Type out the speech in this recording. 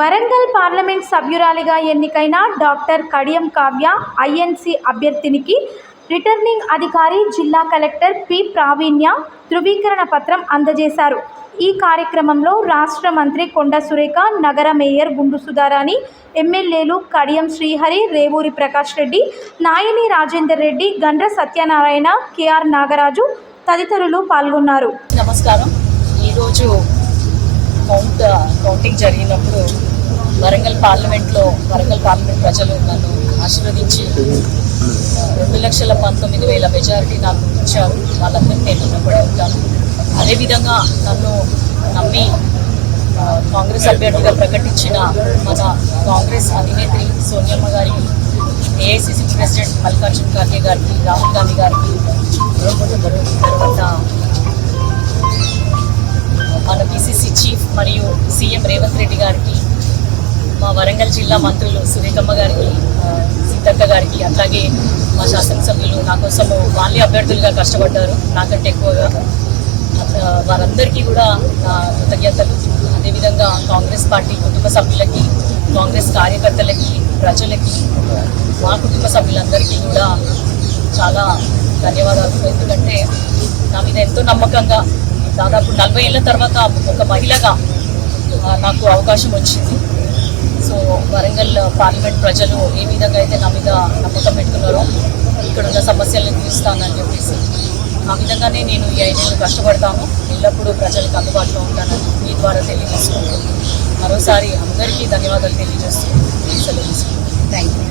Warangal parliament సభ్యురాలిగా ఎన్నికైన doctor Kadiyam Kavya INC అభ్యర్థినికి రిటర్నింగ్ అధికారి జిల్లా కలెక్టర్ పి ప్రావీణ్య ధృవీకరణ పత్రం అందజేశారు. ఈ కార్యక్రమంలో రాష్ట్ర మంత్రి కొండ సురేఖ, నగర మేయర్ గుండు సుధారాణి, ఎమ్మెల్యేలు కడియం శ్రీహరి, రేవూరి ప్రకాష్ రెడ్డి, నాయని రాజేందర్ రెడ్డి, గండ్ర సత్యనారాయణ, కేఆర్ నాగరాజు తదితరులు పాల్గొన్నారు. నమస్కారం. ఈరోజు కౌంటింగ్ జరిగినప్పుడు వరంగల్ పార్లమెంట్ ప్రజలు నన్ను ఆశీర్వదించి 2,19,000 మెజారిటీ నాకు ఇచ్చారు. వాళ్ళందరికీ నేను రుణపడి ఉంటాను. అదేవిధంగా నన్ను నమ్మి కాంగ్రెస్ అభ్యర్థిగా ప్రకటించిన మన కాంగ్రెస్ అధినేత్రి సోనియమ్మ గారికి, ఏఐసిసి ప్రెసిడెంట్ మల్లికార్జున ఖార్గే గారికి, రాహుల్ గాంధీ గారికి, తర్వాత మన పిసిసి చీఫ్ మరియు సీఎం రేవంత్ రెడ్డి గారికి, మా వరంగల్ జిల్లా మంత్రులు సురేఖమ్మ గారికి, సీతక్క గారికి, అట్లాగే మా శాసనసభ్యులు నా కోసము వాళ్ళే అభ్యర్థులుగా కష్టపడ్డారు నాకంటే ఎక్కువగా. వారందరికీ కూడా నా కృతజ్ఞతలు. అదేవిధంగా కాంగ్రెస్ పార్టీ కుటుంబ సభ్యులకి, కాంగ్రెస్ కార్యకర్తలకి, ప్రజలకి, మా కుటుంబ సభ్యులందరికీ కూడా చాలా ధన్యవాదాలు. ఎందుకంటే నా మీద ఎంతో నమ్మకంగా దాదాపు 40 ఏళ్ల తర్వాత ఒక మహిళగా నాకు అవకాశం వచ్చింది. సో వరంగల్ పార్లమెంట్ ప్రజలు ఏ విధంగా అయితే నా మీద నమ్మకం పెట్టుకున్నారో, ఇక్కడ ఉన్న సమస్యలను తీరుస్తానని చెప్పేసి, ఆ విధంగానే నేను ఈ 5 ఏళ్ళు కష్టపడతాను. ఎల్లప్పుడూ ప్రజలకు అందుబాటులో ఉంటానని మీ ద్వారా తెలియజేసుకుంటూ మరోసారి అందరికీ ధన్యవాదాలు తెలియజేస్తూ సెలవు తీసుకుంటాను. Thank you.